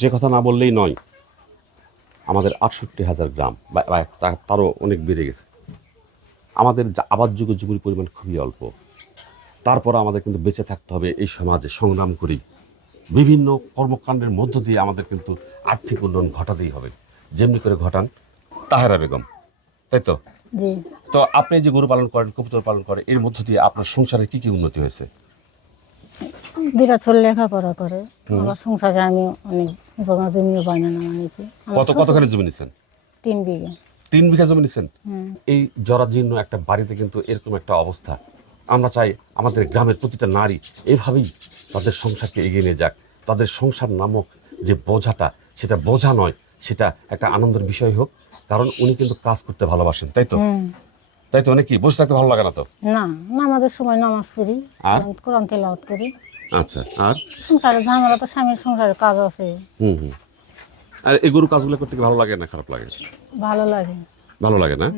যে কথা না বললেই নয়, আমাদের ৬৮,০০০ গ্রাম বা তারও অনেক বেড়ে গেছে। আমাদের আবাসযোগ্য জমির পরিমাণ খুবই অল্প। তারপর আমাদের কিন্তু বেঁচে থাকতে হবে এই সমাজে সংগ্রাম করি। বিভিন্ন কর্মকাণ্ডের মধ্য দিয়ে আমাদের কিন্তু আর্থিক উন্নয়ন ঘটাতেই হবে, যেমনি করে ঘটান তাহেরা বেগম, তাই তো? জি। তো আপনি যে গরু পালন করেন, কবুতর পালন করেন, এর মধ্য দিয়ে আপনার সংসারে কি কি উন্নতি হয়েছে? দুটা ছেলে লেখাপড়া করে, আমার সংসারে আমি অনেক জমা জমিও বানিয়ে নেওয়া নিয়েছি। কতখানি জমি নিছেন? 3 বিঘা। 3 বিঘা জমি নিছেন। হুম। এই জরাজীর্ণ একটা বাড়িতে কিন্তু এরকম একটা অবস্থা। আমরা চাই আমাদের গ্রামের প্রতিটা নারী এভাবেই তাদের সংসারকে এগিয়ে নিয়ে যাক। তাদের সংসার নামক যে বোঝাটা, সেটা বোঝা নয়, সেটা একটা আনন্দের বিষয় হোক। কারণ উনি কিন্তু কাজ করতে ভালোবাসেন, তাই তো? তাই তো? নাকি বসে থাকতে ভালো লাগে না তো? না, নামাজের সময় নামাজ পড়ি, আর? কোরআন তেলাওয়াত করি। আচ্ছা, আর? সংসারে ঝামেলা তো, স্বামীর সংসারে কাজ আছে। হুম হুম। আর এই গরু কাজগুলো করতে কি ভালো লাগে না খারাপ লাগে? ভালো লাগে। ভালো লাগে না?